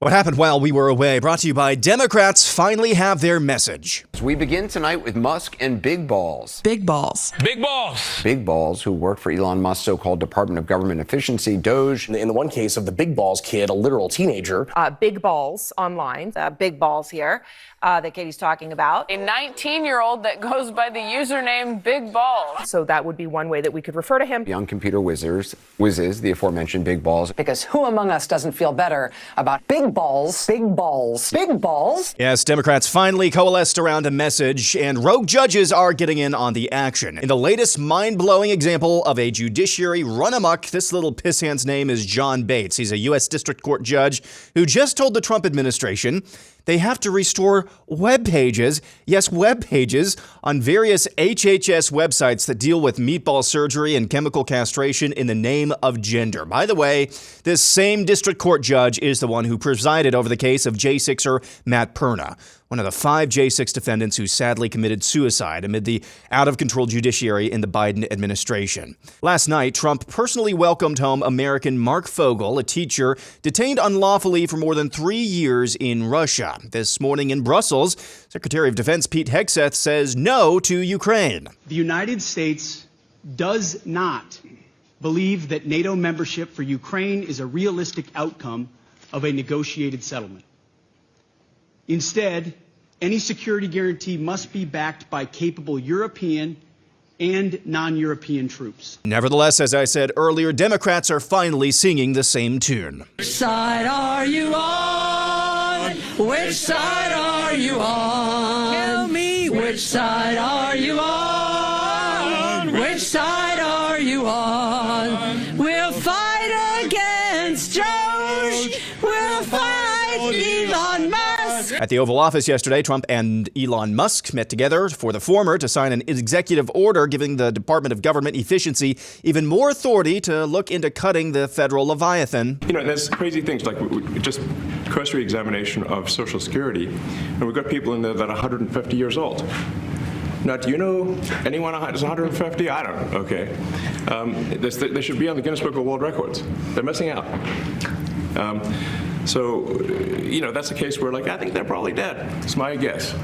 What happened while we were away, brought to you by Democrats finally have their message. We begin tonight with Musk and Big Balls. Big Balls. Big Balls. Big Balls, who worked for Elon Musk's so-called Department of Government Efficiency, DOGE. In the one case of the Big Balls kid, a literal teenager. Big Balls online, Big Balls here that Katie's talking about. A 19-year-old that goes by the username Big Balls. So that would be one way that we could refer to him. Young computer whizzes, the aforementioned Big Balls. Because who among us doesn't feel better about big balls, big balls, big balls? Yes, Democrats finally coalesced around a message, and rogue judges are getting in on the action. In the latest mind-blowing example of a judiciary run amok, this little pissant's name is John Bates. He's a U.S. District Court judge who just told the Trump administration they have to restore web pages, yes, web pages, on various HHS websites that deal with meatball surgery and chemical castration in the name of gender. By the way, this same district court judge is the one who presided over the case of J6er Matt Perna, one of the 5 J6 defendants who sadly committed suicide amid the out-of-control judiciary in the Biden administration. Last night, Trump personally welcomed home American Mark Fogel, a teacher detained unlawfully for more than 3 years in Russia. This morning in Brussels, Secretary of Defense Pete Hegseth says no to Ukraine. The United States does not believe that NATO membership for Ukraine is a realistic outcome of a negotiated settlement. Instead, any security guarantee must be backed by capable European and non-European troops. Nevertheless, as I said earlier, Democrats are finally singing the same tune. Which side are you on? Which side are you on? Tell me, which side are you on? Which side are you on? We'll fight against DOGE. We'll fight Elon Musk. At the Oval Office yesterday, Trump and Elon Musk met together for the former to sign an executive order giving the Department of Government Efficiency even more authority to look into cutting the federal Leviathan. You know, there's crazy things like just cursory examination of Social Security, and we've got people in there that are 150 years old. Now, do you know anyone that's 150? I don't. Okay. They should be on the Guinness Book of World Records. They're missing out. So, you know, that's a case where, I think they're probably dead. It's my guess.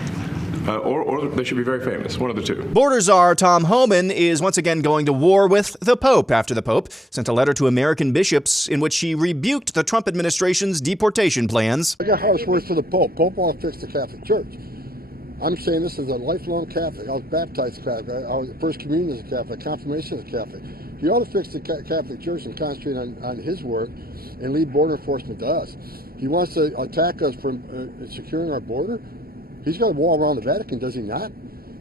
Or they should be very famous, one of the two. Border Czar Tom Homan is once again going to war with the Pope after the Pope sent a letter to American bishops in which he rebuked the Trump administration's deportation plans. I got harsh words for the Pope. Pope wants to fix the Catholic Church. I'm saying this as a lifelong Catholic. I was baptized Catholic. I was First Communion as a Catholic, Confirmation as a Catholic. He ought to fix the Catholic Church and concentrate on his work and leave border enforcement to us. He wants to attack us for securing our border. He's got a wall around the Vatican, does he not?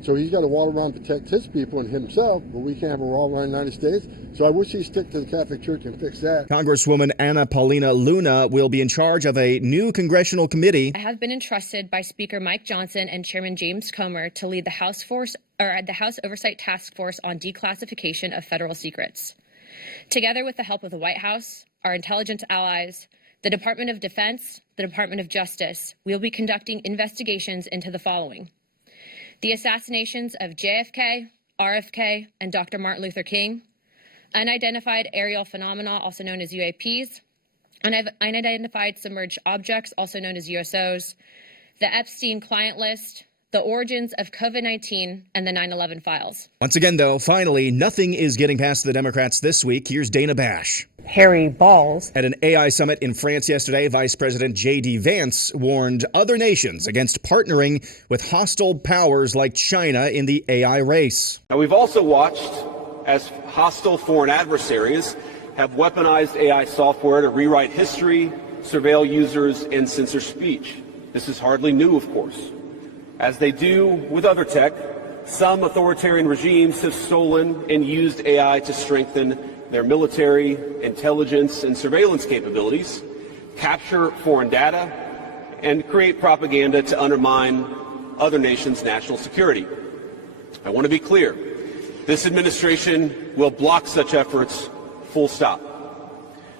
So he's got a wall around to protect his people and himself, but we can't have a wall around the United States. So I wish he'd stick to the Catholic Church and fix that. Congresswoman Anna Paulina Luna will be in charge of a new congressional committee. I have been entrusted by Speaker Mike Johnson and Chairman James Comer to lead the House Oversight Task Force on Declassification of Federal Secrets. Together with the help of the White House, our intelligence allies, the Department of Defense, the Department of Justice, we will be conducting investigations into the following: the assassinations of JFK, RFK, and Dr. Martin Luther King, unidentified aerial phenomena, also known as UAPs, unidentified submerged objects, also known as USOs, the Epstein client list, the origins of COVID-19, and the 9/11 files. Once again, though, finally, nothing is getting past the Democrats this week. Here's Dana Bash. Harry Balls. At an AI summit in France yesterday, Vice President J.D. Vance warned other nations against partnering with hostile powers like China in the AI race. Now, we've also watched as hostile foreign adversaries have weaponized AI software to rewrite history, surveil users, and censor speech. This is hardly new, of course. As they do with other tech, some authoritarian regimes have stolen and used AI to strengthen their military, intelligence, and surveillance capabilities, capture foreign data, and create propaganda to undermine other nations' national security. I want to be clear. This administration will block such efforts, full stop.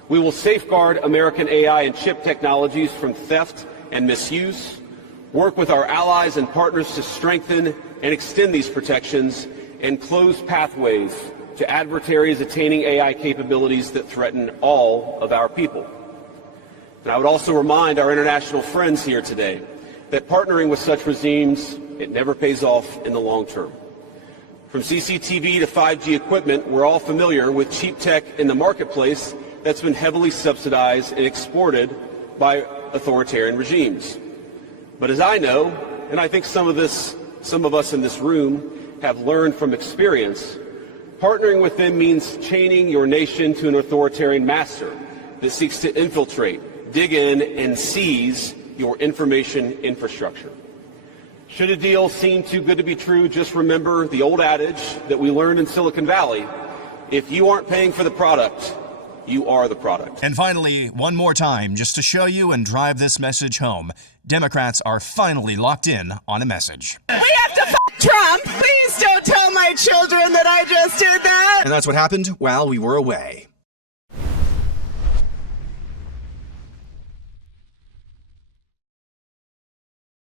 We will safeguard American AI and chip technologies from theft and misuse, work with our allies and partners to strengthen and extend these protections, and close pathways to adversaries attaining AI capabilities that threaten all of our people. And I would also remind our international friends here today that partnering with such regimes, it never pays off in the long term. From CCTV to 5G equipment, we're all familiar with cheap tech in the marketplace that's been heavily subsidized and exported by authoritarian regimes. But as I know, and I think some of us in this room have learned from experience, partnering with them means chaining your nation to an authoritarian master that seeks to infiltrate, dig in, and seize your information infrastructure. Should a deal seem too good to be true, just remember the old adage that we learned in Silicon Valley: if you aren't paying for the product, you are the product. And finally, one more time, just to show you and drive this message home, Democrats are finally locked in on a message. We have to Trump. Please don't tell my children that I just did that. And that's what happened while we were away.